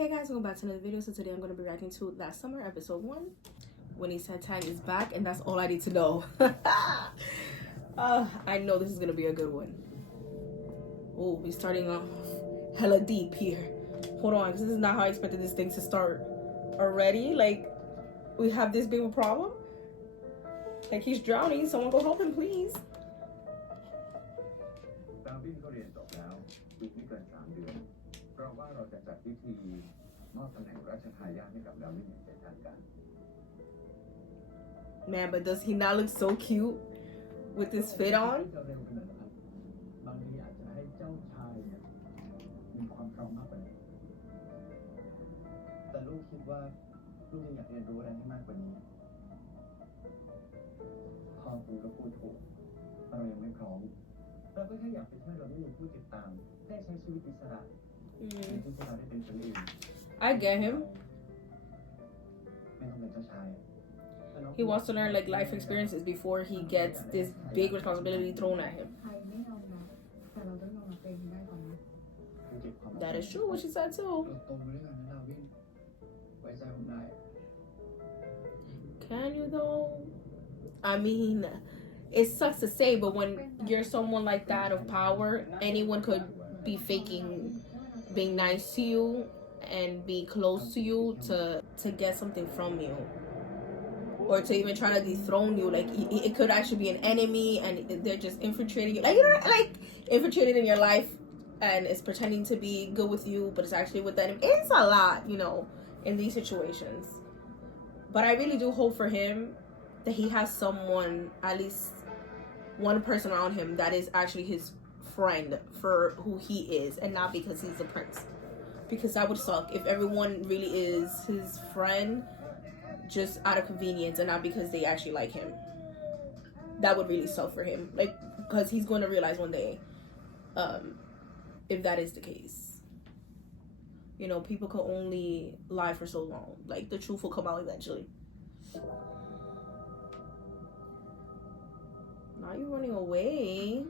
Hey guys, welcome back to another video. So today I'm going to be reacting to Last Summer, episode 1. When he said Tang is back, and that's all I need to know. I know this is going to be a good one. Oh, we're starting off hella deep here. Hold on, because this is not how I expected this thing to start. Already? Like, we have this big of a problem? Like, he's drowning. Someone go help him, please. เพราะว่าเราจะจัดพิธีมอบตำแหน่งราชทายาทให้กับดาวินอย่างเป็นทางการ Man, but does he not look so cute with this fit on? บางทีอาจจะให้เจ้าชายเนี่ยมีความพร้อมมากกว่านี้แต่ลูกคิดว่าลูกยังอยากเรียนรู้อะไรให้มากกว่านี้พ่อคุณก็พูดถูกเรายังไม่พร้อมเราก็แค่อยากไปเที่ยวโดยไม่มีผู้ติดตามได้ใช้ชีวิตอิสระ I get him. He wants to learn like life experiences before he gets this big responsibility thrown at him. That is true, what she said too. Can you though? I mean, it sucks to say, but when you're someone like that of power, anyone could be faking being nice to you and be close to you to get something from you, or to even try to dethrone you. Like it could actually be an enemy and they're just infiltrating you, like, you know, like infiltrated in your life and it's pretending to be good with you but it's actually with the enemy. It's a lot, you know, in these situations. But I really do hope for him that he has someone, at least one person around him that is actually his friend for who he is and not because he's a prince, because that would suck if everyone really is his friend just out of convenience and not because they actually like him. That would really suck for him, like, because he's going to realize one day if that is the case. You know, people can only lie for so long. Like, the truth will come out eventually. Now you're running away.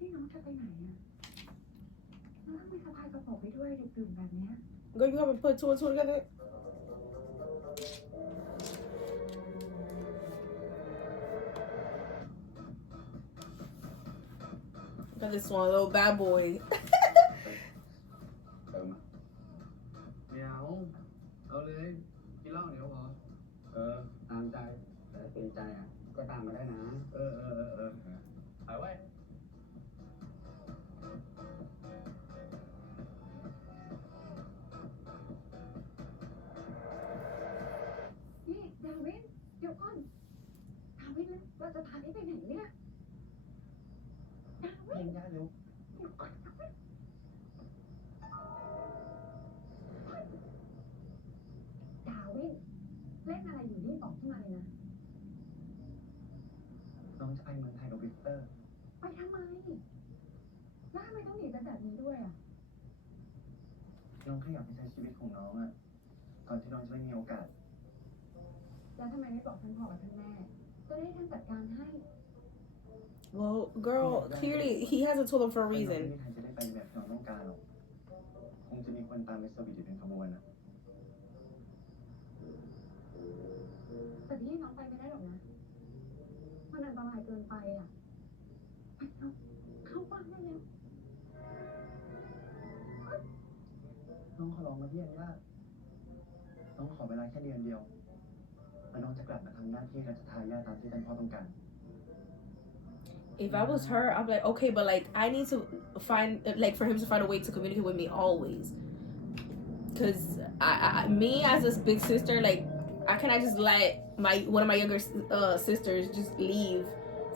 นี่น้องจะไปไหนอ่ะน้องทำไมสะพายกระเป๋าไปด้วยดึกๆแบบเนี้ย Girl, you haven't put two and two together. Got this one, little bad boy. ไม่เอาเลยกินเหล้าเดี๋ยวพอตามใจแต่เต็มใจอ่ะก็ตามมาได้นะไปไว้นี่ดาวินเดี๋ยวก่อนดาวินเราจะพานี่ไปไหนเนี่ยดาวิน ได้เร็ว เดี๋ยวก่อนดาวินเล่นอะไรอยู่นี่บอกขึ้นมาเลยนะ น้องจะไปเมืองไทยกับวิกเตอร์ ไปทำไมแล้วทำไมต้องหนีกันแบบนี้ด้วยอ่ะ น้องแค่อยากไปใช้ชีวิตของน้องอ่ะก่อนที่น้องจะไม่มีโอกาส แล้วทำไมไม่บอกท่านพ่อกับท่านแม่จะได้ท่านจัดการให้ Well, girl, clearly he hasn't told them for a ไม่ reason. มีใครจะได้ไปแบบที่น้องต้องการหรอกคงจะมีคนตามไปสวีทอยู่เป็นขบวนอ่ะ แต่พี่น้องไปไม่ได้หรอกนะมันอันตรายเกินไปอ่ะไปเข้าบ้านได้แล้ว น้องขอร้องมาพี่อันย่าน้องขอเวลาแค่เดือนเดียวแล้วน้องจะกลับมาทำหน้าที่ราชทายาทตามที่ท่านพ่อต้องการ If I was her, I'd be like, okay, but like I need to find, like, for him to find a way to communicate with me always. Cause me as a big sister, like, I cannot just let one of my younger sisters just leave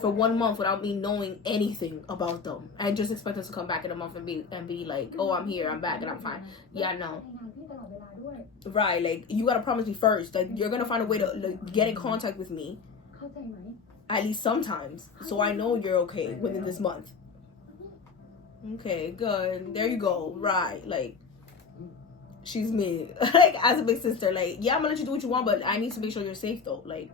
for 1 month without me knowing anything about them and just expect us to come back in a month and be like, oh, I'm here, I'm back, and I'm fine. Yeah, no. Right, like, you gotta promise me first. Like, you're gonna find a way to like, get in contact with me. At least sometimes, so I know you're okay within this month. Okay, good. There you go. Right, like, she's me. Like, as a big sister, like, yeah, I'm gonna let you do what you want, but I need to make sure you're safe, though. Like,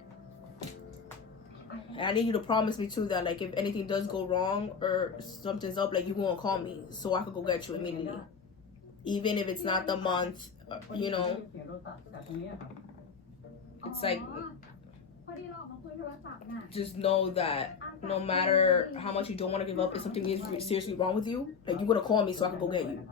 I need you to promise me too that like if anything does go wrong or something's up, like you gonna call me so I could go get you immediately, even if it's not the month. You know, it's like just know that no matter how much you don't want to give up, if something is seriously wrong with you, like you're gonna call me so I can go get you.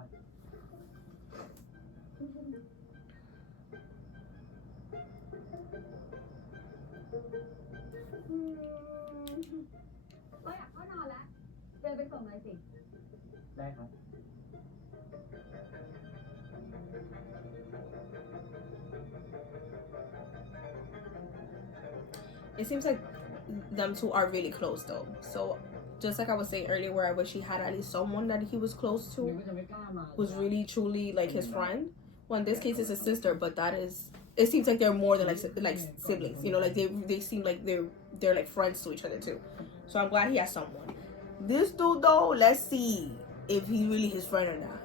It seems like them two are really close though. So just like I was saying earlier, where I wish he had at least someone that he was close to, was really truly like his friend. Well, in this case, it's his sister, but that is. It seems like they're more than like siblings. You know, like they seem like they're like friends to each other too. So I'm glad he has someone. This dude though, let's see if he's really his friend or not.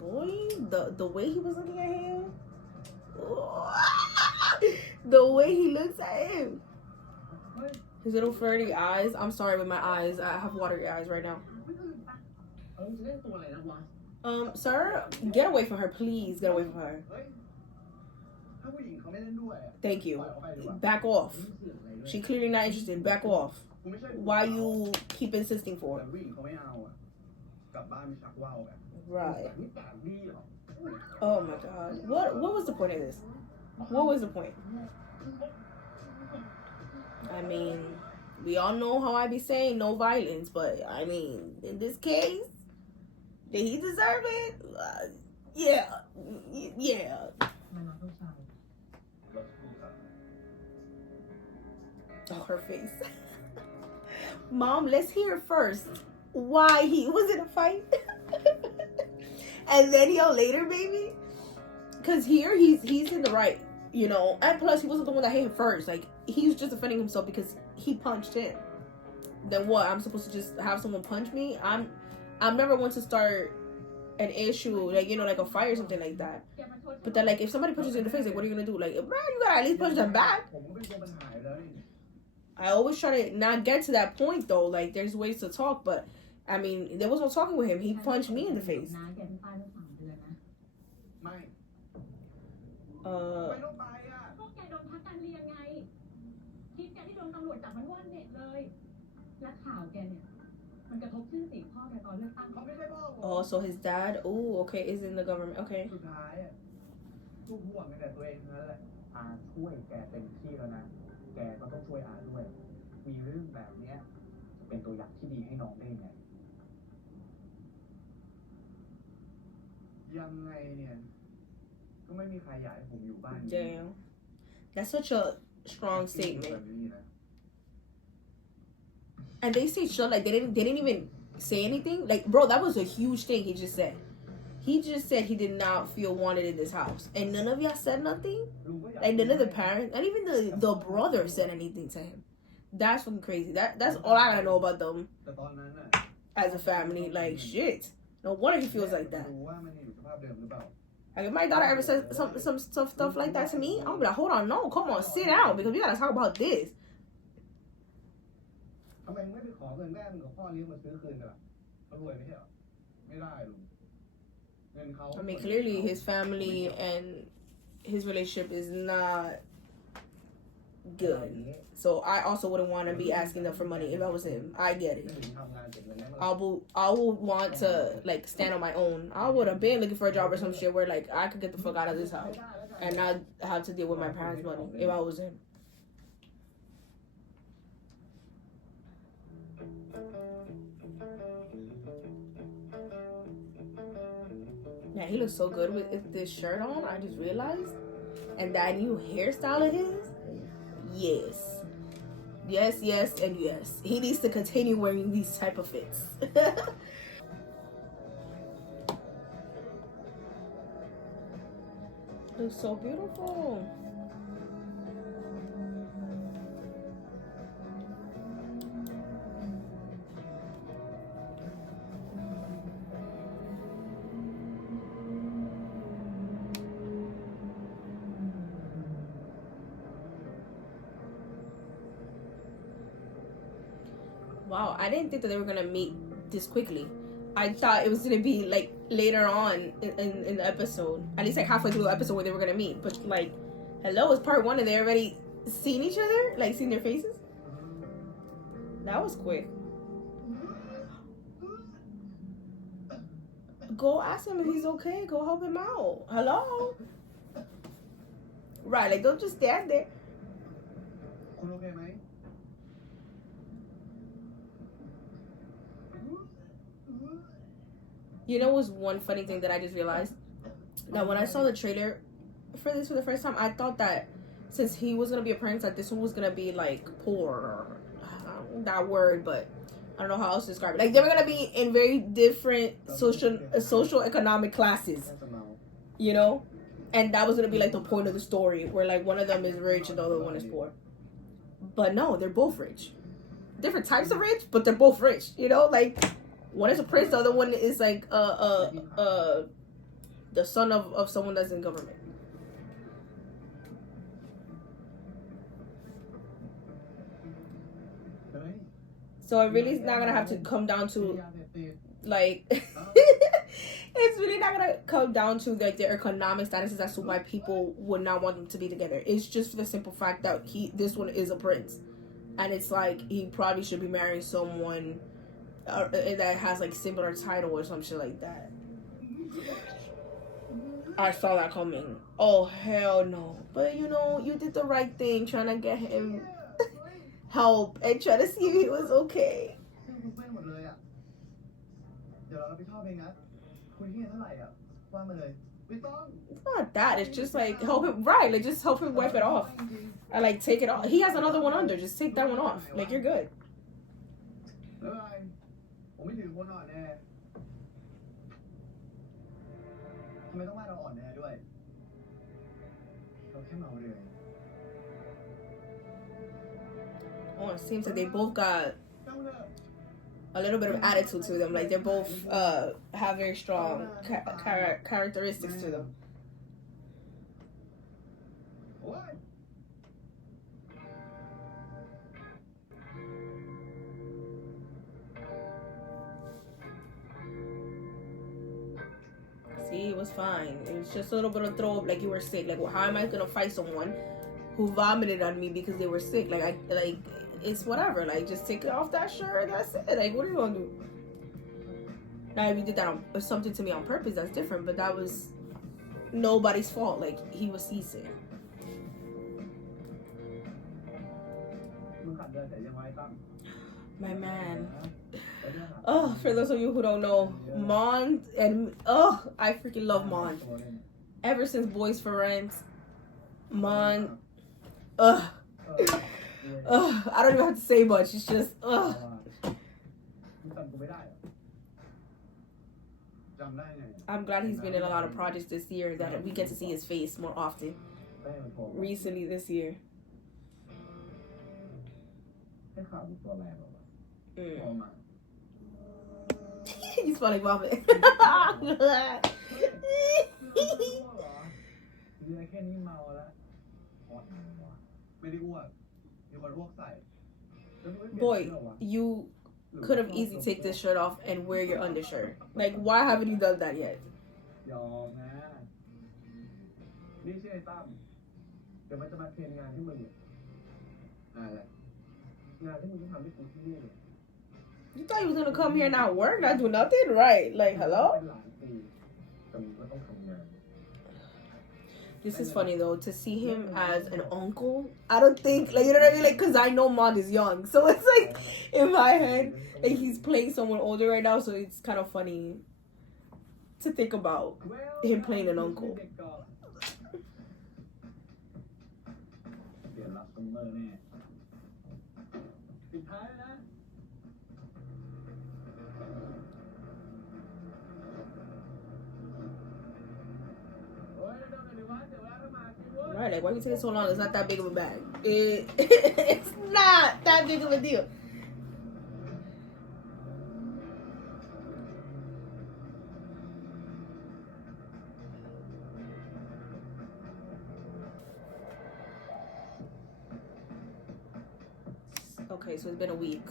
Boy, the way he was looking at him, the way he looks at him, his little flirty eyes. I'm sorry with my eyes. I have watery eyes right now. Sir, get away from her, please. Get away from her. Thank you. Back off. She clearly not interested. Back off. Why you keep insisting for? Right. Oh my god. What was the point of this? What was the point? I mean, we all know how I be saying no violence, but I mean, in this case, did he deserve it? Yeah. Oh, her face. Mom, let's hear it first. Why he was in a fight? And then later, baby. Because here he's in the right, you know. And plus, he wasn't the one that hit him first. Like, he was just defending himself because he punched him. Then what? I'm supposed to just have someone punch me? I'm never one to start an issue, like, you know, like a fight or something like that. But then, like, if somebody punches you in the face, like, what are you gonna do? Like, man, you gotta at least punch them back. I always try to not get to that point though. Like, there's ways to talk, but I mean, there was no talking with him. He punched me in the face. Oh, so his dad, oh, okay, is in the government. Okay. Damn. That's such a strong statement. And they say shit like they didn't even say anything. Like, bro, that was a huge thing he just said. He just said he did not feel wanted in this house. And none of y'all said nothing? Like, none of the parents, not even the brother said anything to him. That's fucking crazy. That's all I gotta know about them as a family. Like, shit. No wonder he feels like that. Like, if my daughter ever says some stuff like that to me, I'll be like, hold on, no, come on, sit down, because we gotta talk about this. I mean, clearly his family and his relationship is not good. So I also wouldn't want to be asking them for money if I was him. I get it. I would want to, like, stand on my own. I would have been looking for a job or some shit where, like, I could get the fuck out of this house and not have to deal with my parents' money if I was him. Yeah, he looks so good with this shirt on. I just realized. And that new hairstyle of his. Yes. Yes, and yes. He needs to continue wearing these type of fits. Looks so beautiful. Wow, I didn't think that they were gonna meet this quickly. I thought it was gonna be like later on in the episode, at least like halfway through the episode where they were gonna meet. But like, hello, it's part 1 and they already seen each other, like seen their faces. That was quick. Go ask him if he's okay. Go help him out. Hello. Right, like don't just stand there. คุณโอเคไหม You know, was one funny thing that I just realized that when I saw the trailer for this for the first time, I thought that since he was gonna be a prince, that this one was gonna be like poor, or that word, but I don't know how else to describe it. Like they were gonna be in very different social economic classes, you know, and that was gonna be like the point of the story, where like one of them is rich and the other one is poor. But no, they're both rich. Different types of rich, but they're both rich. You know, like one is a prince, the other one is like the son of someone that's in government. So it really is not gonna have to come down to like it's really not gonna come down to like their economic statuses as to why people would not want them to be together. It's just for the simple fact that this one is a prince, and it's like he probably should be marrying someone that has like similar title or some shit like that. I saw that coming. Oh hell no! But you know, you did the right thing trying to get him help and try to see if he was okay. It's not that. It's just like help him, right? Like just help him wipe it off. I like take it off. He has another one under. Just take that one off. Like you're good. Oh, it seems like they both got a little bit of attitude to them. Like they both have very strong characteristics to them. See, it was fine. It was just a little bit of throw up, like you were sick. Like, well, how am I gonna fight someone who vomited on me because they were sick? Like, it's whatever. Like, just take it off that shirt. That's it. Like, what are you gonna do? Now, if you did that or something to me on purpose, that's different. But that was nobody's fault. Like, he was seasick. My man. Oh, for those of you who don't know, Mon and I freaking love Mon. Ever since Boys for Rent, Mon. I don't even have to say much. It's just I'm glad he's been in a lot of projects this year that we get to see his face more often. Recently this year. You smell like vomit. Boy, you could have easily taken this shirt off and wear your undershirt. Like, why haven't you done that yet? You thought he was gonna come here and not work, not do nothing, right? Like, hello? This is funny though, to see him as an uncle. I don't think, like, you know what I mean? Like, cause I know Mon is young, so it's like in my head, like he's playing someone older right now, so it's kind of funny to think about him playing an uncle. Right, like why you taking so long? It's not that big of a bag. It's not that big of a deal. Okay, so it's been a week.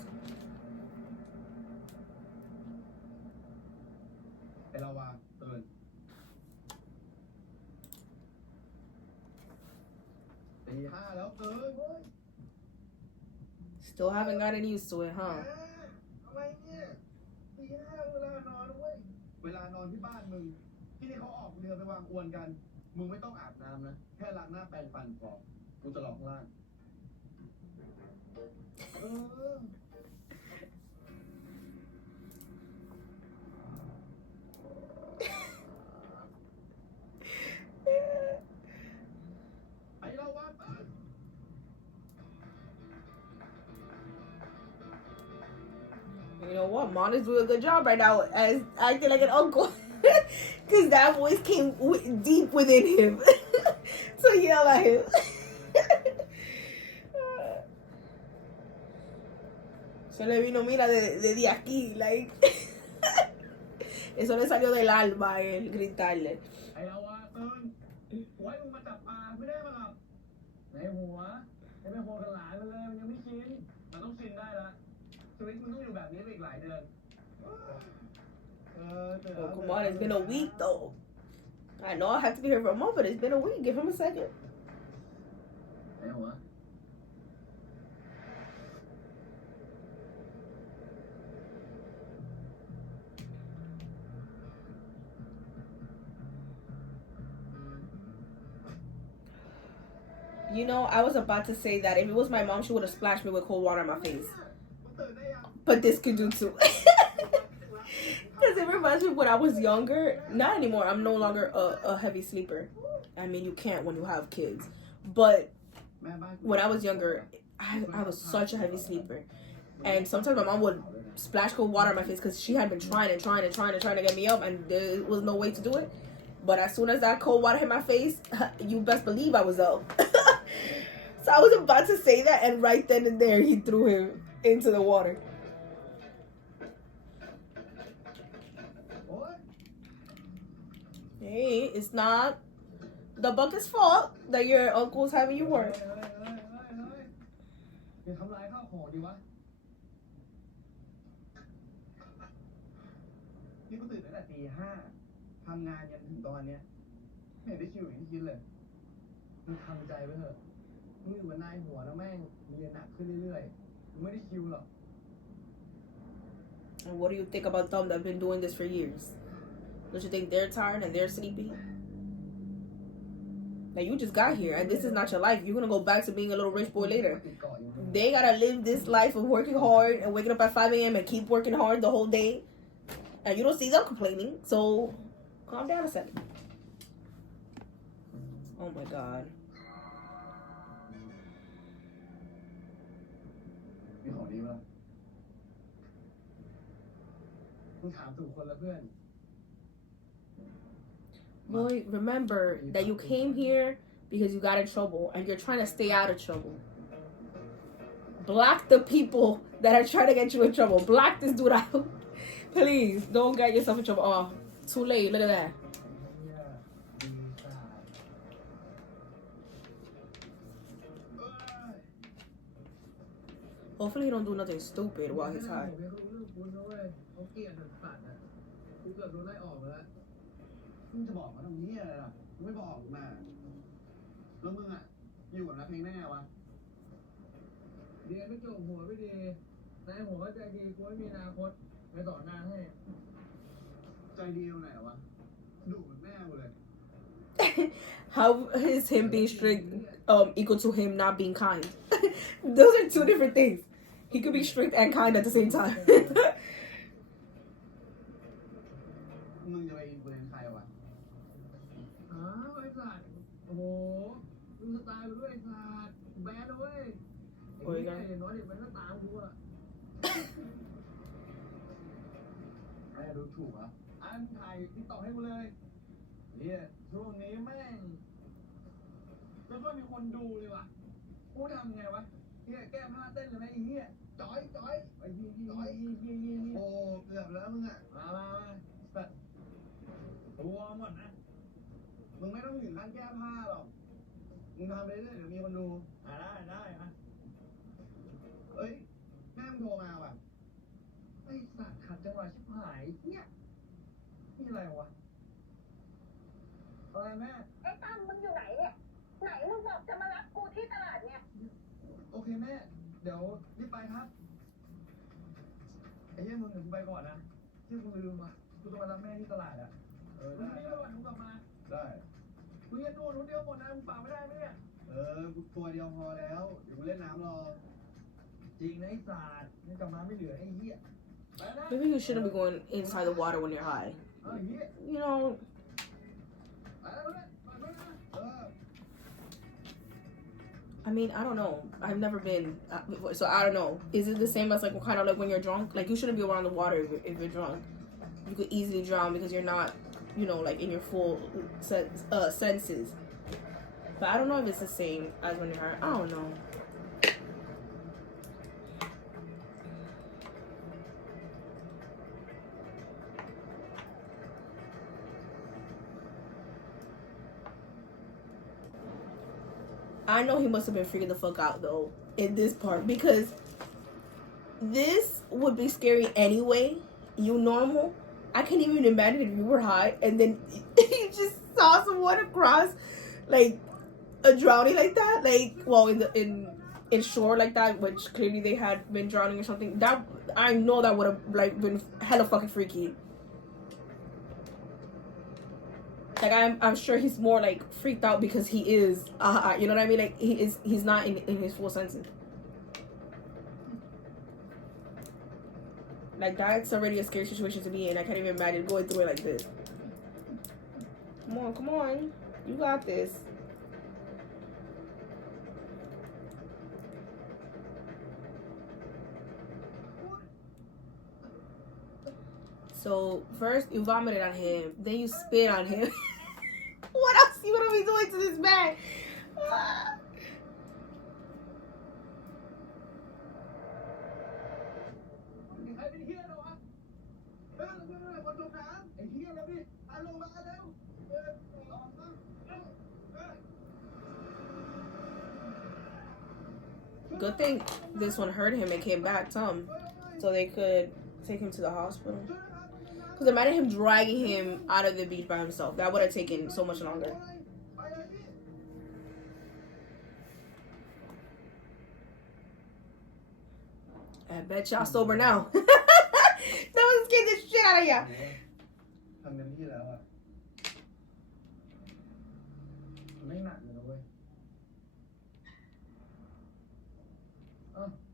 4:05แล้วเกิน Still haven't gotten used to it, huh? อะไรเนี่ย4:05เวลานอนเว้ยเวลานอนที่บ้านมึงที่นี่เขาออกเรือไปวางอวนกันมึงไม่ต้องอาบน้ำนะแค่ล้างหน้าแปรงฟันพอกูจะรอข้างล่างไอ้เราวะ You know what? Mon is doing a good job right now as acting like an uncle. Because that voice came deep within him. So yell at him. Se le vino, mira, de aquí, like. Eso le salió del alma a él, gritarle. ไอ้เราวะตื่นหัวให้มึงมาจับปลาไม่ได้มาหรอกในหัวให้ไปโคกันหลานมันเลยมันยังไม่ชินมันต้องชินได้ละชีวิตมึงต้องอยู่แบบนี้ไปอีกหลายเดือน Oh, come on, it's been a week though. I know I have to be here for a month, but it's been a week. Give him a second. ไอ้หัว You know, I was about to say that if it was my mom, she would have splashed me with cold water on my face. But this could do too. Because it reminds me of when I was younger. Not anymore. I'm no longer a heavy sleeper. I mean, you can't when you have kids. But when I was younger, I was such a heavy sleeper. And sometimes my mom would splash cold water on my face because she had been trying to get me up, and there was no way to do it. But as soon as that cold water hit my face, you best believe I was up. So I was about to say that, and right then and there, he threw him into the water. Hey, it's not the bucket's fault that your uncle's having you work. อย่าทำลายข้าวของดิวะนี่กูตื่นตั้งแต่ตี 5ทำงานยันถึงตอนเนี้ยไม่เห็นได้คิวอย่างที่คิดเลยมึงทำใจไว้เถอะมึงอยู่กับนายหัวแล้วแม่งเรียนหนักขึ้นเรื่อยๆมึงไม่ได้คิวหรอก And what do you think about them that have been doing this for years? Don't you think they're tired and they're sleepy? Like, you just got here, and this is not your life. You're gonna go back to being a little rich boy later. They gotta live this life of working hard and waking up at 5 a.m. and keep working hard the whole day. And you don't see them complaining, so calm down a second. Oh my god. มีของดีป่ะมึงถามถูกคนละเพื่อน Boy, remember that you came here because you got in trouble and you're trying to stay out of trouble. Block the people that are trying to get you in trouble. Block this dude out. Please, don't get yourself in trouble. Oh, too late. Look at that. Hopefully he don't do nothing stupid while he's high. เขาเกลียดสัตว์อ่ะกูเกือบโดนไล่ออกแล้วมึงจะบอกเขาทำเหี้ยอะไรล่ะมึงไม่บอกกูมาแล้วมึงอ่ะอยู่กับนักเพลงแน่วะเรียนไม่จบหัวไม่ดีนายหัวใจดีกูไม่มีอนาคตไปต่อหน้าให้ใจดีตรงไหนวะดุเหมือนแม่กูเลย How is him being strict equal to him not being kind? Those are two different things. He could be strict and kind at the same time. มึงจะไปอินฟลูเอนซ์ใครวะอ้าวไอ้สัตว์โอ้โหมึงสไตล์ไปด้วยไอ้สัตว์แบนนะเว้ยไอ้เนี่ยอย่างน้อยเด็กมันก็ตามกูอะไอ้ดูถูกเหรออันถ่ายติ๊กต็อกให้กูเลยเนี่ยช่วงนี้แม่งแล้วก็มีคนดูเลยว่ะกูทำไงวะเนี่ยแก้ผ้าเต้นเลยไหมไอ้เหี้ยจอยไอ้ยี่โอ้เกือบแล้วมึงอะมาสัตว์ตัวหมดนะมึงไม่ต้องถึงขั้นแก้ผ้าหรอกมึงทำไปเรื่อยเดี๋ยวมีคนดูได้อะเอ้ยแม่มึงโทรมาว่ะไอ้สัตว์ขัดจังหวะชิบหายเนี่ยนี่อะไรวะอะไรแม่ ไอ้ตั้มมึงอยู่ไหนเนี่ย ไหนมึงบอกจะมารับกูที่ตลาดเนี่ย โอเคแม่ เดี๋ยวรีบไปครับ ไอ้เหี้ยมึงเดี๋ยวกูไปก่อนนะที่กูลืมอ่ะกูจะมารับแม่ที่ตลาดอ่ะมึงรีบไปก่อนกูกลับมา ได้มึงอย่าตัวนู้นเดียวหมดนะมึงเปล่าไม่ได้ไหมเนี่ยกูตัวเดียวพอแล้วเดี๋ยวกูเล่นน้ำรอ จริงนะไอ้ศาสตร์มึงกลับมาไม่เหลือไอ้เหี้ย Maybe you shouldn't be going inside the water when you're high. You know. I mean, I don't know. I've never been, so I don't know. Is it the same as like kind of like when you're drunk? Like you shouldn't be around the water if you're drunk. You could easily drown because you're not, you know, like in your full senses. But I don't know if it's the same as when you're high. I don't know. I know he must have been freaking the fuck out though in this part because this would be scary anyway. You normal. I can't even imagine if you were high and then you just saw someone across like a drowning like that. Like, well, in shore like that, which clearly they had been drowning or something. That I know that would have like been hella fucking freaky. Like I'm sure he's more like freaked out because he is, you know what I mean? Like he's not in his full senses. Like that's already a scary situation to be in. I can't even imagine going through it like this. Come on, you got this. So first you vomited on him, then you spit on him. What else you gonna be doing to this man? Good thing this one hurt him and came back, Tom, so they could take him to the hospital. Because imagine him dragging him out of the beach by himself. That would have taken so much longer. I bet y'all sober now. That was scared the shit out of ya. ทำเต็มที่แล้วอะไม่หนักเลยนะเว้ย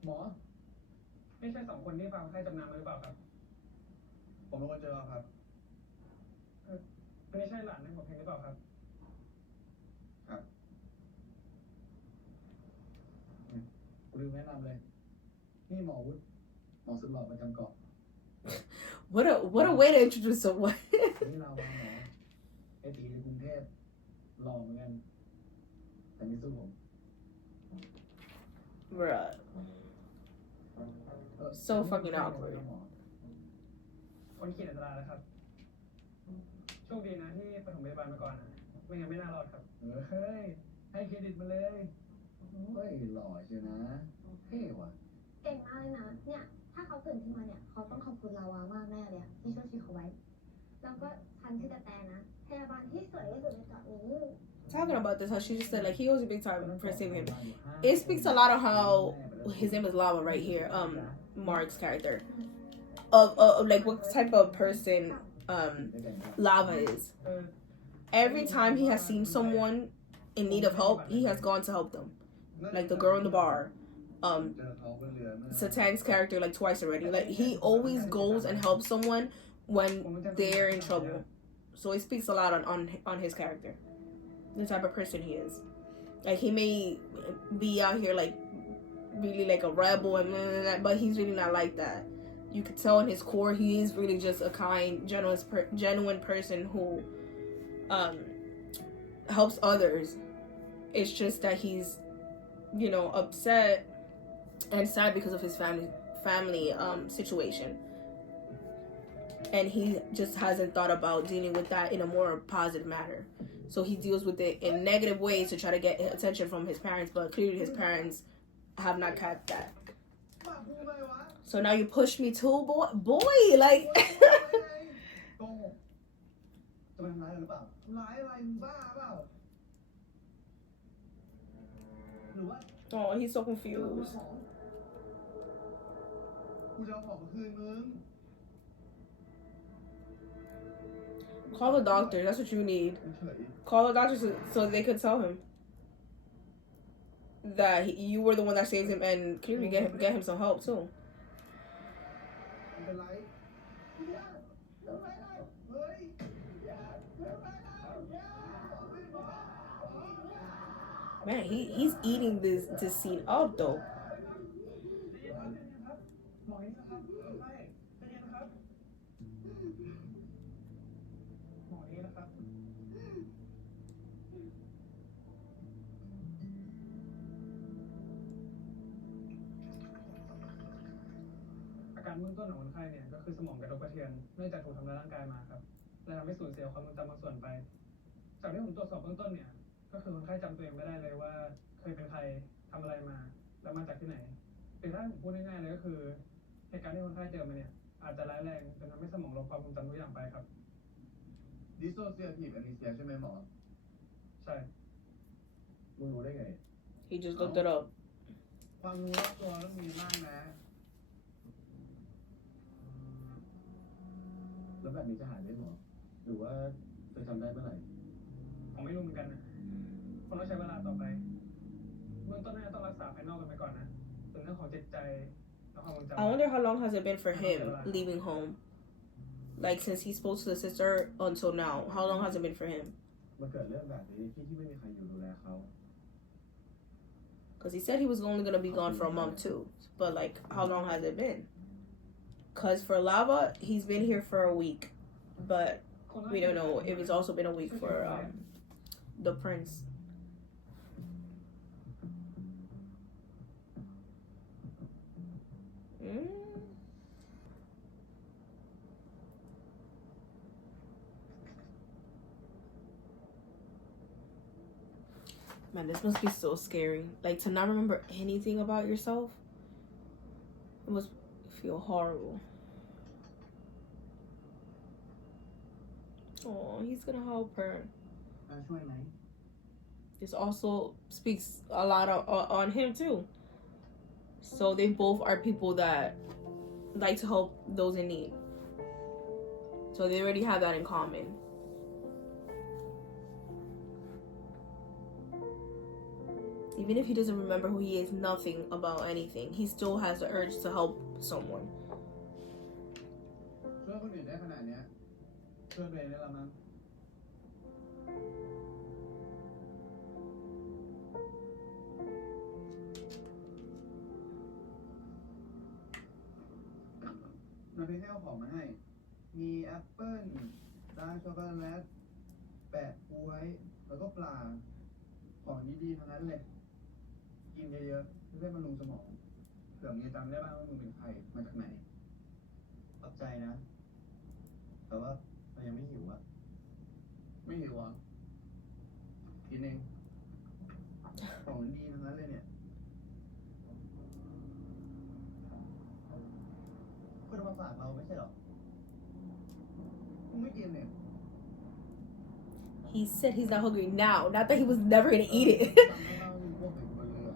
หมอไม่ใช่2 คนที่ฟังให้จำนำหรือเปล่าครับผมเป็นคนเจอครับไม่ใช่หลานในผมเพลงหรือเปล่าครับครับลืมแนะนำเลยนี่หมอวุฒิหมอสุดหล่อประจำเกาะ What a way to introduce someone. นี่เรามาหมอไอ้ตีในกรุงเทพหล่อเหมือนกันแต่ไม่สู้ผม Bruh. So fucking awkward. คนขี่อันตรายแล้วครับโชคดีนะที่ปฐมพยาบาลมาก่อนนะไม่งั้นไม่น่ารอดครับเฮ้ยให้เครดิตมาเลยเฮ้ยหล่อเชียวนะเท่ว่ะเก่งมากเลยนะเนี่ยถ้าเขาตื่นขึ้นมาเนี่ยเขาต้องขอบคุณเรามากแน่เลยที่ช่วยชีวิตเขาไว้แล้วก็ฉันชื่อแต่นะพยาบาลที่สวยที่สุดในเกาะนี้ Talking about this, how she just said like he owes a big time for saving him. It speaks a lot of how his name is Lava right here, Mark's character. Of like what type of person Lava is. Every time he has seen someone in need of help, he has gone to help them. Like the girl in the bar. Satan's character like twice already. Like he always goes and helps someone when they're in trouble. So it speaks a lot on his character. The type of person he is. Like he may be out here like really like a rebel and blah, blah, blah, but he's really not like that. You could tell in his core he is really just a kind, genuine person who helps others. It's just that he's, you know, upset and sad because of his family situation. And he just hasn't thought about dealing with that in a more positive manner. So he deals with it in negative ways to try to get attention from his parents, but clearly his parents have not kept that. So now you push me too, boy, like. Oh, he's so confused. กูจะเอาของมาคืนมึง Call the doctor. That's what you need. เฉย Call the doctor so they could tell him that you were the one that saved him and clearly get him some help too. ไม่เป็นไรอย่าทำไมเราเฮ้ยอย่าทำไมเราอย่า Man, he's eating this scene up though. หมอนี่นะครับใช่ใจเย็นนะครับหมอนี่นะครับอาการเบื้องต้นของคนไข้เนี่ยก็คือสมองกระทบกระเทือนเนื่องจากถูกทำร้ายร่างกายมาครับและทำให้สูญเสียความทรงจำบางส่วนไปจากที่ผมตรวจสอบเบื้องต้นเนี่ยก็คือคนไข้จำตัวเองไม่ได้เลยว่าเคยเป็นใครทำอะไรมาแล้วมาจากที่ไหนหรือถ้าผมพูดง่ายๆเลยก็คือเหตุการณ์ที่คนไข้เจอมาเนี่ยอาจจะร้ายแรงจนทำให้สมองลบความทรงจำทุกอย่างไปครับ dissociative amnesia ใช่ไหมหมอ ใช่ มึงรู้ได้ไง He just looked it up. ความรู้รอบตัวต้องมีมากนะ แล้วแบบนี้จะหายไหมหมอ หรือว่าจะจำได้เมื่อไหร่ ผมไม่รู้เหมือนกันนะคนต้องใช้เวลาต่อไปเบื้องต้นน่าจะต้องรักษาภายนอกกันไปก่อนนะส่วนเรื่องของจิตใจและความทรงจำ I wonder how long has it been for him leaving home? Like since he spoke to the sister until now, how long has it been for him? มันเกิดเรื่องแบบนี้ที่ไม่มีใครอยู่ดูแลเขา Because he said he was only gonna be gone for a month too. But like, how long has it been? Because for Lava, he's been here for a week, but we don't know if it's also been a week for the prince. Man, this must be so scary. Like, to not remember anything about yourself. It must feel horrible. Oh, he's gonna help her. ช่วยไหม This also speaks a lot on him too. So they both are people that like to help those in need. So they already have that in common. Even if he doesn't remember who he is, nothing about anything, he still has the urge to help someone. ช่วยคนอื่นได้ขนาดเนี้ยช่วยตัวเองได้แล้วมั้งนาพี่ให้เอาของมาให้ มีแอปเปิ้ลดาร์กช็อกโกแลตแปะกล้วย แล้วก็ปลา ของดีๆทั้งนั้นเลย กินเยอะๆเพื่อให้มันลงสมอง เผื่อมึงจะจำได้บ้างว่ามึงเป็นใคร มาจากไหน ขอบใจนะ แต่ว่าเรายังไม่หิวอะไม่หิวอ่ะกินเอง ของดีทั้งนั้นเลยเนี่ยคุณเอามาฝากเราไม่ใช่หรอมึงไม่กินเนี่ย He said he's not hungry now, not that he was never gonna eat it. จำได้ว่ามีพวกเป็นบนเรือ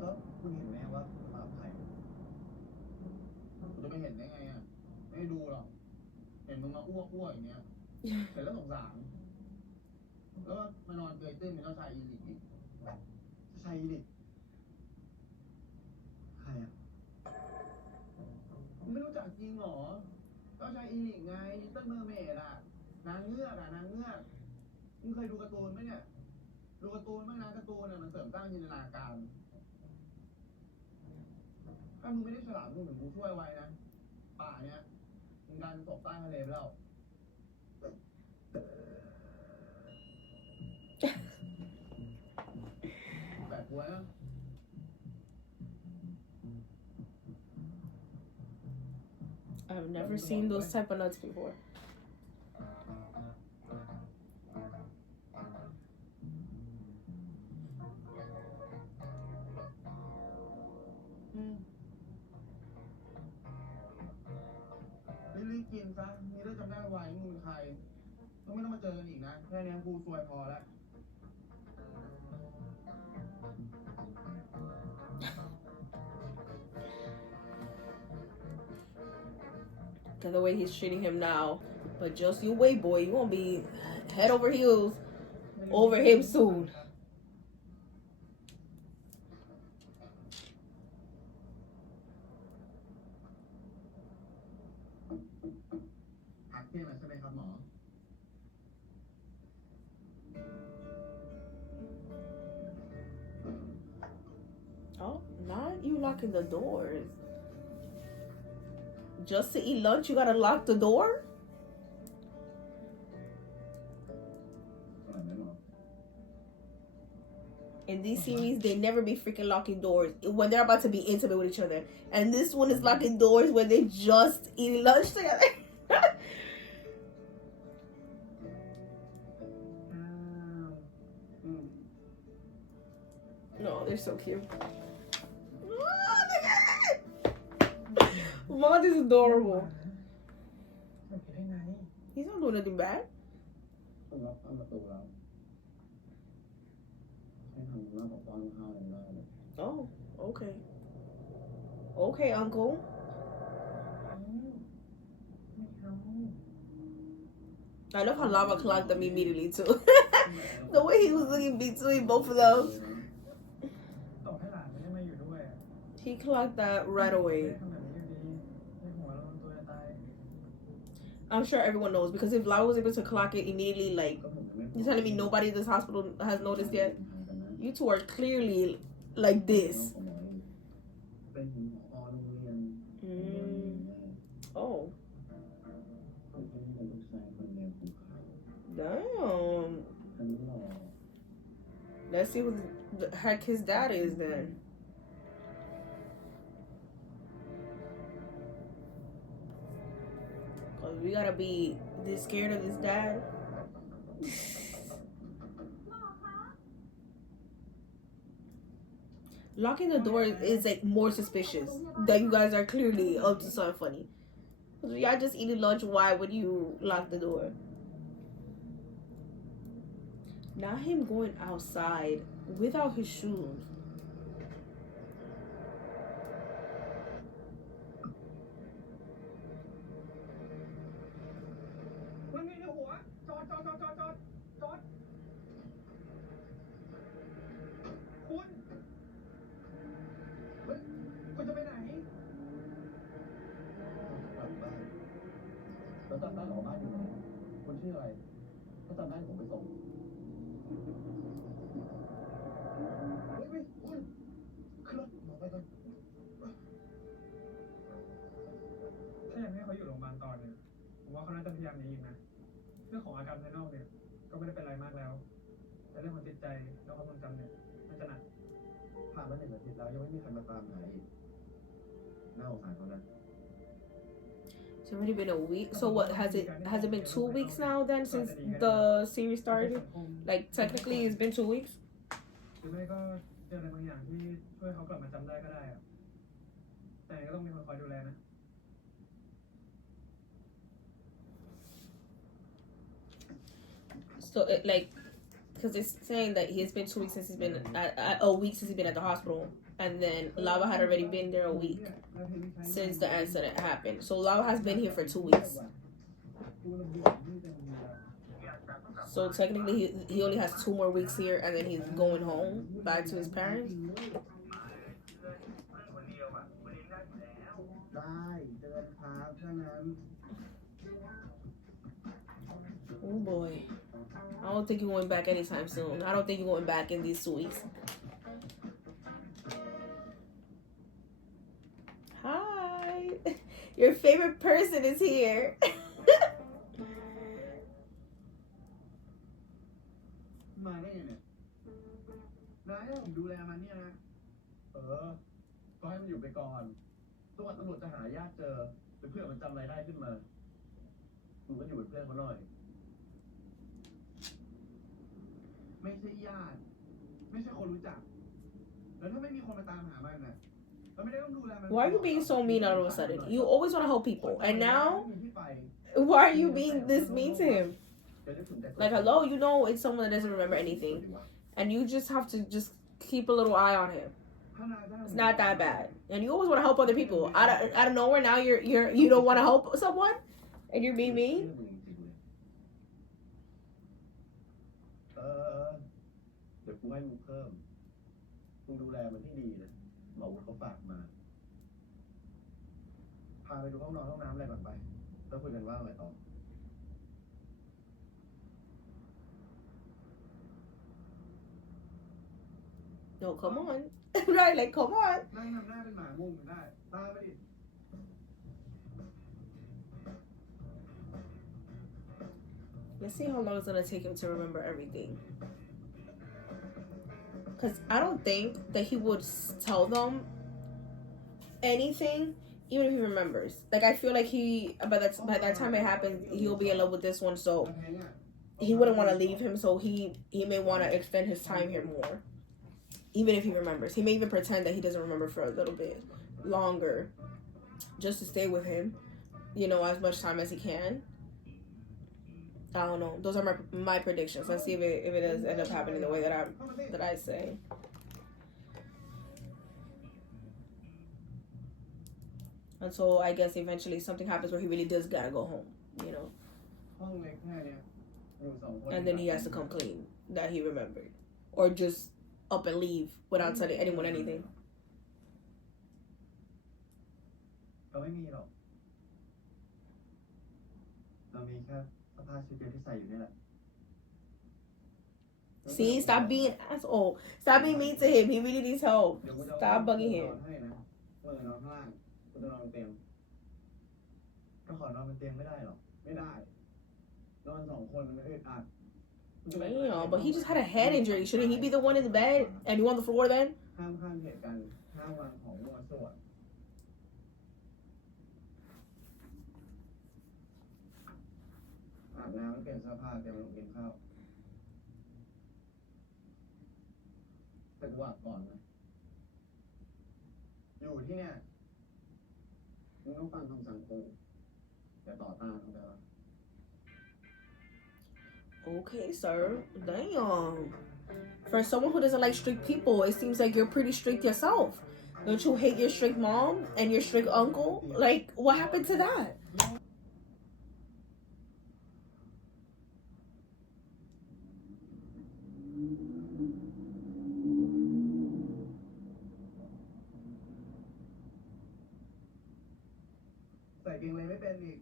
แล้วคุณเห็นไหมว่ามากับใครคุณจะไปเห็นได้ไงอ่ะ ไม่ดูหรอก เห็นมึงมาอ้วกอย่างเงี้ย เห็นแล้วสงสาร แล้วก็มานอนเกยตื้นเป็นเจ้าชายอีลิกอีกเจ้าชายอีลิกใครอ่ะมึงไม่รู้จักจริงเหรอ เจ้าชายอีลิกไงลิตเติ้ลเมอร์เมดอ่ะ นางเงือกอ่ะ นางเงือก มึงเคยดูการ์ตูนไหมเนี่ย ดูการ์ตูนบ้างนะการ์ตูนอ่ะมันเสริมสร้างจินตนาการ ถ้ามึงไม่ได้ฉลาดมึงถึงกูช่วยไว้นะ ป่าเนี้ยมึงการตกใต้ทะเลไปแล้ว แบบกล้วยนะ I've never seen those type of nuts before. รีบกินซะนี่ได้จำได้ไวมึงเป็นใครต้องไม่ต้องมาเจอกันอีกนะ แค่นี้กูซวยพอแล้ว Cause the way he's treating him now. But just you wait, boy. You gonna be head over heels over him soon. พักเที่ยงแล้วใช่ไหมครับหมอ Oh, not you locking the doors. Just to eat lunch, you gotta lock the door? อร่อยไหมหมอ In these series, they never be freaking locking doors when they're about to be intimate with each other. And this one is locking doors when they just eating lunch together. อ้าว No, they're so cute. Oh, look at it! Mom is adorable. หนูคิดได้ไง He's not doing nothing bad. ผมล็อกประตูแล้วให้ทำหน้าปกป้องข้าวอะไรไม่ได้เลย Oh, okay. Okay, uncle. ไม่เอา I love how Lava clocked them immediately too. The way he was looking between both of them. ต่อให้หลานไม่ได้มาอยู่ด้วยอะ He clocked that right ไม่ away. ได้ทำแบบนี้อยู่ดีในหัวเราตัวจะตาย I'm sure everyone knows because if Lava was able to clock it immediately, like ก็ผมยังไม่ you're telling me nobody in this hospital has noticed yet. ห่างกันนะ You two are clearly like this. เป็นหมอโรงเรียน Oh, คนที่เป็นลูกชายคนเดียวของเขา damn. ทั้งหล่อ Let's see who the heck his dad is then. Cause we gotta be this scared of this dad. Locking the door is like more suspicious. That you guys are clearly up to something funny. Cause if y'all just eating lunch, why would you lock the door? Now him going outside without his shoes. มันมีในหัวจอดคุณเฮ้ยคุณจะไปไหนกลับบ้านแล้วจำได้เหรอบ้านอยู่ไหนคุณชื่ออะไรถ้าจำได้ผมไปส่งเฮ้ยคุณขึ้นรถหมอไปก่อนถ้ายังให้เขาอยู่โรงพยาบาลตอนเนี่ยผมว่าเขาน่าจะพยายามหนีอีกนะเรื่องของอาการภายนอกเนี่ยก็ไม่ได้เป็นอะไรมากแล้วแต่เรื่องของจิตใจแล้วความทรงจำเนี่ยน่าจะหนักผ่านมา1 อาทิตย์แล้วยังไม่มีใครมาตามหาอีกน่าสงสารเขานะ It's already been a week. So what has it been 2 weeks now then since the series started? Like technically it's been 2 weeks? หรือไม่ก็เจออะไรบางอย่างที่ช่วยเขากลับมาจำได้ก็ได้อะแต่ก็ต้องมีคนคอยดูแลนะ So it, like, because it's saying that it's been 2 weeks since he's been a week since he's been at the hospital, and then Lava had already been there a week since the incident happened. So Lava has been here for 2 weeks. So technically he only has 2 more weeks here, and then he's going home back to his parents. ได้เดินครับถ้างั้น Oh boy. I don't think you're going back anytime soon. I don't think you're going back in these 2 weeks. Hi. Your favorite person is here. มาได้ยังไงเนี่ยนายให้ผมดูแลมันเนี่ยนะ ก็ให้มันอยู่ไปก่อนตัวตำรวจจะหาญาติเจอหรือเพื่อนมันจำอะไรได้ขึ้นมามึงก็อยู่เป็นเพื่อนเขาหน่อย ไม่ใช่ญาติ ไม่ใช่คนรู้จัก แล้วถ้าไม่มีคนมาตามหามันน่ะเราไม่ได้ต้องดูแลมัน Why are you being so mean all of a sudden? You always want to help people. And now, มีที่ไป why are you being this mean to him? Like, hello, you know it's someone that doesn't remember anything. And you just have to just keep a little eye on him. It's not that bad, and you always want to help other people. Out of nowhere, now you don't want to help someone, and you're being mean. เออเดี๋ยวกูให้มึงเพิ่มมึงดูแลมันให้ดีนะหมอวุฒิเขาฝากมาพาไปดูห้องนอนห้องน้ำอะไรก่อนไปแล้วคุยกันว่าอะไรต่อ No, come on, right? Like, come on. นั่งทำหน้าเป็นหมามุ้งได้ตามไปดิ Let's see how long it's gonna take him to remember everything. Cause I don't think that he would tell them anything, even if he remembers. Like I feel like he by that time it happens, he'll be in love with this one, so he wouldn't want to leave him. So he may want to extend his time here more, even if he remembers. He may even pretend that he doesn't remember for a little bit longer, just to stay with him, as much time as he can. I don't know. Those are my predictions. Let's see if it does end up happening the way that I say. And so I guess eventually something happens where he really does gotta go home, ห้องเล็กแค่เนี้ยอยู่สองคน and then he has to come clean that he remembered, or just up and leave without telling anyone anything. เราไม่มีหรอกเรามีแค่เสื้อผ้าชุดเดียวที่ใส่อยู่นี่แหละ See, stop being asshole. Stop being mean to him. He really needs help. เดี๋ยวกูจะ Stop bugging น him. อนให้นะมึงนอนข้างล่างกูจะนอนบนเตียงก็ขอนอนบนเตียงไม่ได้หรอไม่ได้นอนสองคนมันอึดอัด Damn, but he just had a head injury. Shouldn't he be the one in the bed and you on the floor then? ห้ามข้ามเหตุการณ์ห้ามวางของมั่วซั่วอาบน้ำแล้วเปลี่ยนเสื้อผ้าเตรียมลงกินข้าวแต่กูอาบก่อนนะอยู่ที่เนี่ยมึงต้องฟังคำสั่งกูอย่าต่อต้านเข้าใจปะ Okay, sir. Damn. For someone who doesn't like strict people, it seems like you're pretty strict yourself. Don't you hate your strict mom and your strict uncle? Like, what happened to that? ใส่เกงเลยไม่เป็นอีก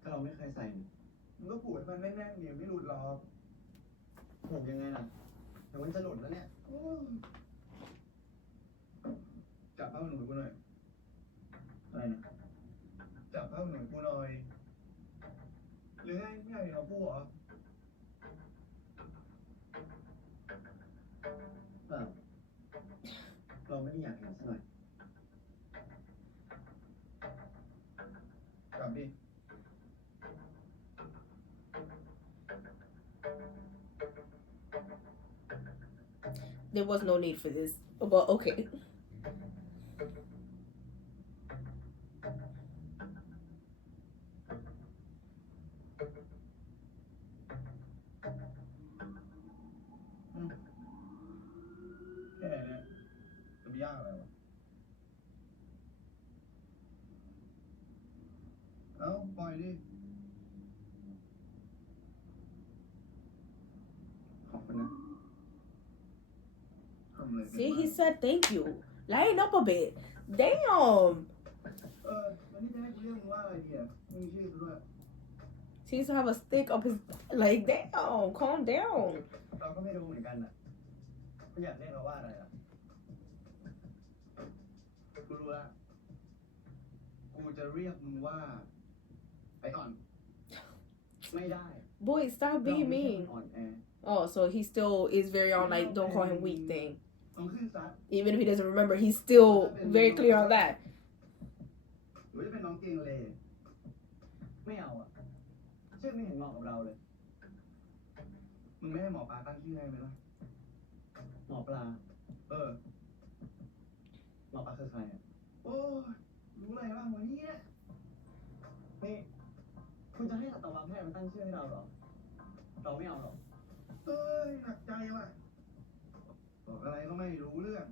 ถ้าเราไม่เคยใส่มึงก็ผูกให้มันแน่นๆเดี๋ยวไม่หลุดหรอกผูกยังไงล่ะเดี๋ยวมันจะหลุดแล้วเนี่ยจับผ้าหนูกูหน่อยอะไรนะจับผ้าหนูกูหน่อยหรือไงไม่อยากเห็นเอาผู้เหรอเปล่าเราไม่ได้อยากเห็นสักหน่อยจับดิ There was no need for this. But okay. แค่เนี้ยจะไม่ยากอะไรวะเอ้าปล่อยดิขอบคุณนะ See, he said thank you. Lighten up a bit. Damn. วันนี้จะให้กูเรียกมึงว่าอะไรดีอ่ะไม่มีชื่อซะด้วย He used to have a stick up his like damn. Calm down. เราก็ไม่รู้เหมือนกันอ่ะกูอยากเรียกเราว่าอะไรอ่ะกูรู้ละกูจะเรียกมึงว่าไอ้อ่อนไม่ได้ Boy, stop being เราไม่ใช่ mean. อ่อนแอ Oh, so he still is very on like don't call him weak thing. ต้องขึ้นซัด Even if he doesn't remember, he's still very clear on that. หรือจะเป็นน้องเกงเลไม่เอาอ่ะชื่อไม่เห็นเหมาะกับเราเลยมึงไม่ให้หมอปลาตั้งชื่อให้ไหมล่ะหมอปลาหมอปลาคือใครอ่ะโอ้รู้อะไรบ้างวันนี้นี่คุณจะให้สัตวแพทย์มาตั้งชื่อให้เราเหรอเราไม่เอาหรอกเอ้ยหนักใจว่ะ บอกอะไรก็ไม่รู้เรื่อง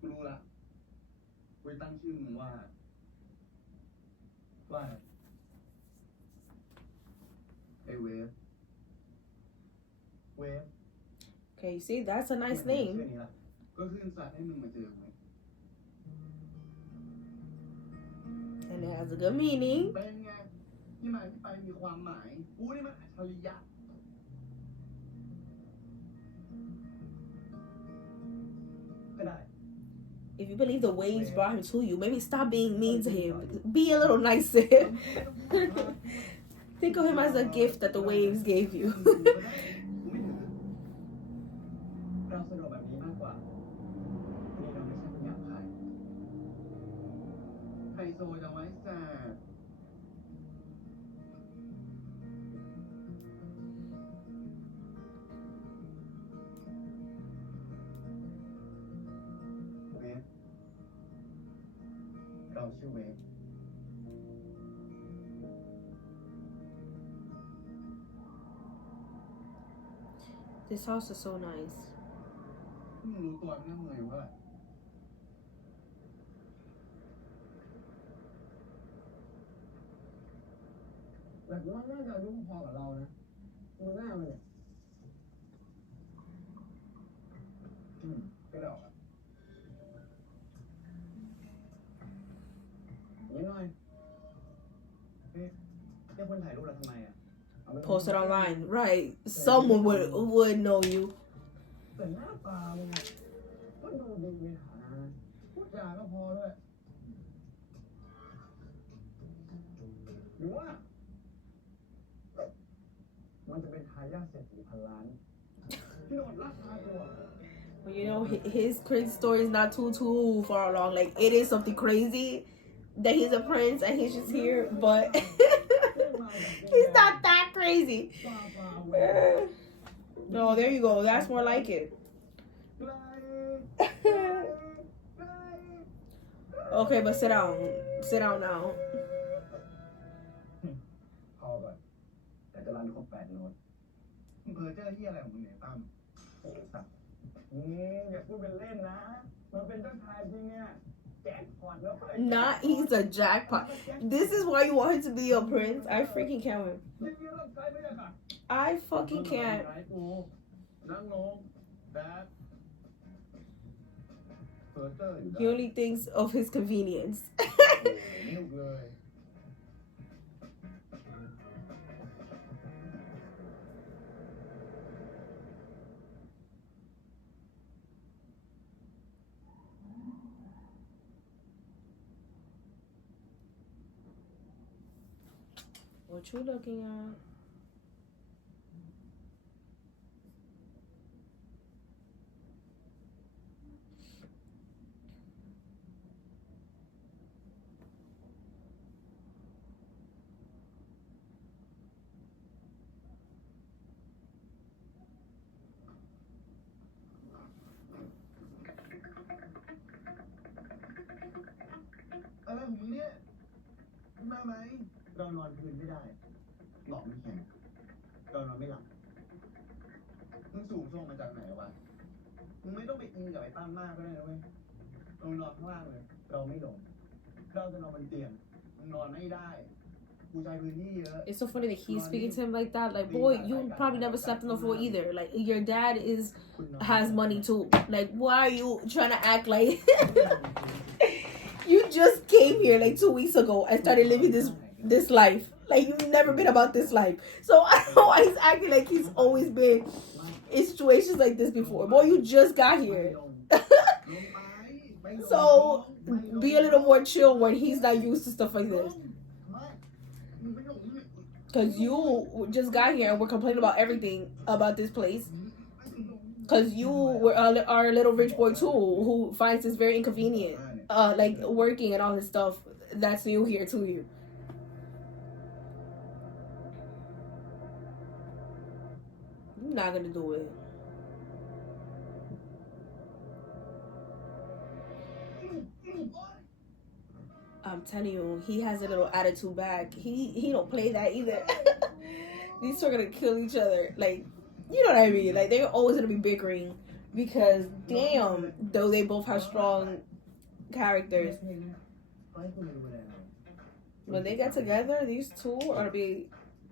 กูรู้ละกูจะตั้งชื่อมึงว่าไอ้เวฟ Okay, you see, that's a nice ชื่อ name. นี้ล่ะก็ขึ้นสัตว์ให้มึงมาเจอกู And it has a good meaning. เป็นไงที่มาที่ไปมีความหมายกูนี่มันอัจฉริยะก็ได้ If you believe the waves brought him to you, maybe stop being mean to him. Be a little nicer. Think of him as a gift that the waves gave you. เราสะดวกแบบนี้มากกว่านี่เราไม่ใช่คนหยาบคายไฮโซจะไว้แสบเวฟเราชื่อเวฟ This house is so nice. มึงรู้ตัวไม่น่าเมยว่าแต่กูว่าน่าจะอายุพอกับเรานะดูหน้ามันเนี่ยก็ดอกอ่ะนิดหน่อยเฮ้ยเจ้าคนถ่ายรูปเราทำไมอ่ะ Post it online, right? Someone would know you. แต่หน้าตามึงอะก็ดูดีมีฐานะนะพูดจาก็พอด้วยหรือว่ามันจะเป็นทายาทเศรษฐีพันล้านที่โดนลักพาตัว Well, you know, his crazy story is not too far along. Like, it is something crazy that he's a prince and he's just here, but he's not that crazy. No, there you go. That's more like it. Okay, but sit down. Sit down now. พอก่อนแต่จะรันครบ8 โน้ตมึงเจอที่อะไรของมึงเนี่ยตั้มสัตว์อย่าพูดเป็นเล่นนะมันเป็นเจ้าชายจริงเนี่ยแจ็คพอตแล้ว Not he's a jackpot. This is why you want him to be a prince. I freaking can't win. I fucking can't. นั่งลงแดดเฟิร์เตอร์อยู่ He only thinks of his convenience. นิ่วเลย What you looking at?อะไรของมึงเนี่ยมาไหมเรานอนคืนไม่ได้หลอกไม่แข็งเรานอนไม่หลับมึงสูงส่งมาจากไหนวะมึงไม่ต้องไปอินกับไอ้ตั้มมากก็ได้นะเว้ยเรานอนข้างล่างเลยเราไม่หลงเราจะนอนบนเตียงมึงนอนไม่ได้กูใช้พื้นที่เยอะ It's so funny that he's speaking to him like that. Like, boy, you probably never slept on the floor either. Like, your dad has money too. Like, why are you trying to act like you just came here like 2 weeks ago and started living this life? Like, you've never been about this life. So I don't know why he's acting like he's always been in situations like this before. Boy, you just got here. So be a little more chill when he's not used to stuff like this. Because you just got here and we're complaining about everything about this place. Because you are a little rich boy too, who finds this very inconvenient. Like working and all this stuff that's new here to you. You're not gonna do it. I'm telling you, he has a little attitude back. He don't play that either. These two are gonna kill each other. Like, you know what I mean? Like, they're always gonna be bickering because, damn, though they both have strong characters, when they get together, these two are gonna be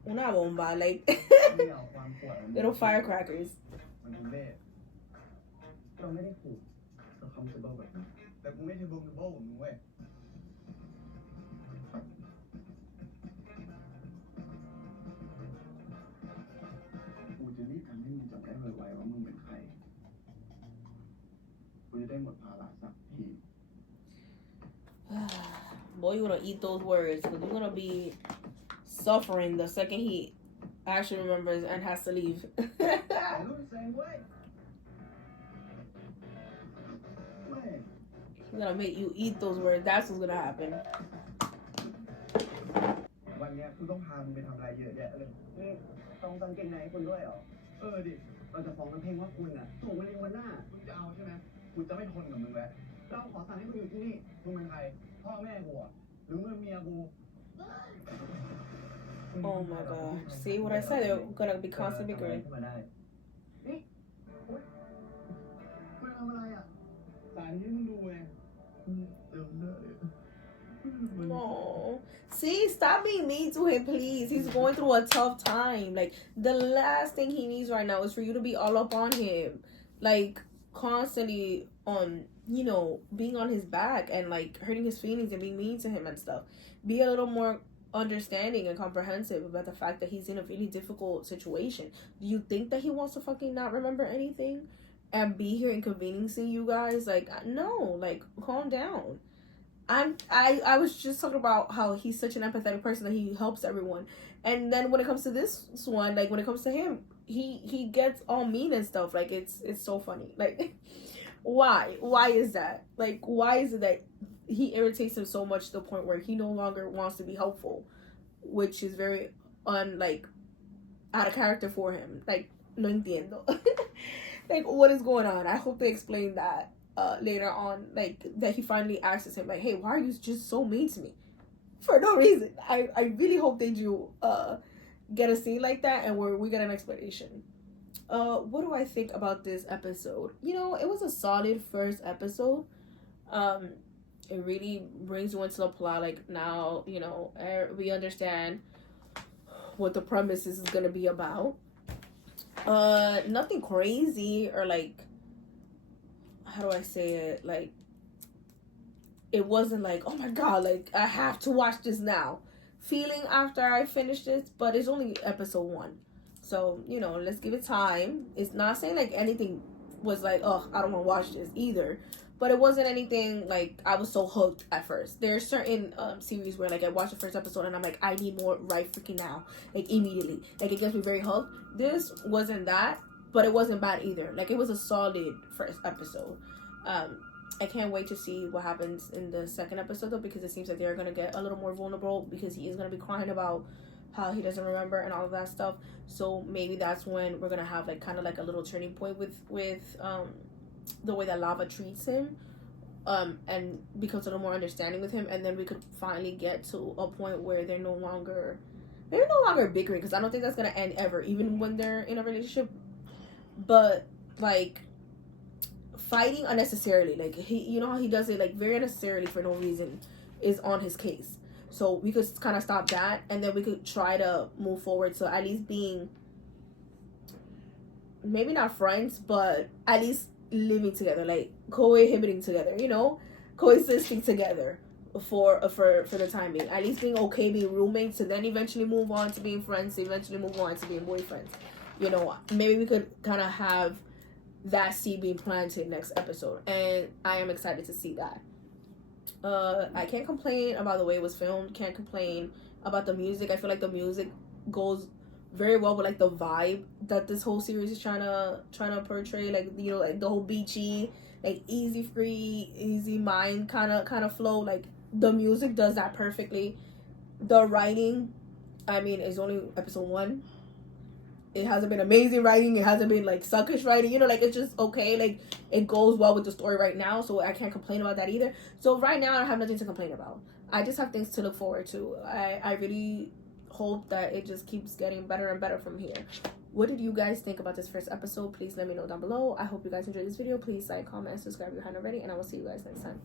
una bomba, like little firecrackers. เราไม่ได้ผูกเราคอมฟอร์เบิลแบบนั้นแต่กูไม่เทเบิลผมเว้ยกูจะรีบทำให้มึงจำได้ไวๆว่ามึงเป็นใครกูจะได้หมดภาระสักที Boy, you're gonna eat those words because you're gonna be suffering the second he actually remembers and has to leave. He's gonna make you eat those words. That's what's gonna happen. วันเนี้ยคุณต้องพามึงไปทำอะไรเยอะแยะเลยนี่ต้องสังเกตไหนคุณด้วยเหรอดิเราจะฟ้องกันเพลงว่าคุณน่ะส่งมาเรียนวันหน้าคุณจะเอาใช่ไหมคุณจะไม่ทนกับมึงแล้วเราขอสั่งให้มึงอยู่ที่นี่มึงเป็นใครพ่อแม่กูหรือมึงเมียกู Oh my god. See what I said? They're gonna be constantly bickering. นี่คุณทำอะไรอ่ะสายที่มึงดูไงเติมเนื้อเลย Oh, see, stop being mean to him, please. He's going through a tough time. Like, the last thing he needs right now is for you to be all up on him. Like, constantly on, you know, being on his back and, like, hurting his feelings and being mean to him and stuff. Be a little more understanding and comprehensive about the fact that he's in a really difficult situation. Do you think that he wants to fucking not remember anything and be here inconveniencing you guys? Like, no, like, calm down. I was just talking about how he's such an empathetic person that he helps everyone, and then when it comes to this one, like when it comes to him, he gets all mean and stuff. Like it's so funny. Like why is that? Like why is it that he irritates him so much to the point where he no longer wants to be helpful, which is very out of character for him. Like no entiendo. Like what is going on? I hope they explain that. Later on, like that he finally asks him like, hey, why are you just so mean to me for no reason? I really hope they do get a scene like that and where we get an explanation. What do I think about this episode? You know, it was a solid first episode. It really brings you into the plot. Like now, you know, we understand what the premise is gonna be about. Nothing crazy or like, how do I say it? Like, it wasn't like, oh my god, like, I have to watch this now feeling after I finish this, but it's only episode 1. So, you know, let's give it time. It's not saying, like, anything was like, oh, I don't want to watch this either. But it wasn't anything, like, I was so hooked at first. There are certain series where, like, I watch the first episode and I'm like, I need more right freaking now. Like, immediately. Like, it gets me very hooked. This wasn't that. But it wasn't bad either. Like, it was a solid first episode. I can't wait to see what happens in the second episode, though, because it seems like they're going to get a little more vulnerable because he is going to be crying about how he doesn't remember and all of that stuff. So maybe that's when we're going to have, like, kind of like a little turning point with the way that Lava treats him and becomes a little more understanding with him. And then we could finally get to a point where they're no longer bickering, because I don't think that's going to end ever, even when they're in a relationship. But like fighting unnecessarily, like he, you know how he does it, like very unnecessarily for no reason, is on his case. So we could kind of stop that, and then we could try to move forward to at least being maybe not friends, but at least living together, like cohabiting together, you know, coexisting together for the time being. At least being okay being roommates, and then eventually move on to being friends, eventually move on to being boyfriends. You know, maybe we could kind of have that seed being planted next episode. And I am excited to see that. I can't complain about the way it was filmed. Can't complain about the music. I feel like the music goes very well with like the vibe that this whole series is trying to portray. Like, you know, like the whole beachy, like easy free, easy mind kind of flow. Like the music does that perfectly. The writing, I mean, it's only episode 1. It hasn't been amazing writing. It hasn't been like suckish writing. You know, like it's just okay. Like it goes well with the story right now. So I can't complain about that either. So right now I don't have nothing to complain about. I just have things to look forward to. I really hope that it just keeps getting better and better from here. What did you guys think about this first episode? Please let me know down below. I hope you guys enjoyed this video. Please like, comment, and subscribe if you haven't already, and I will see you guys next time.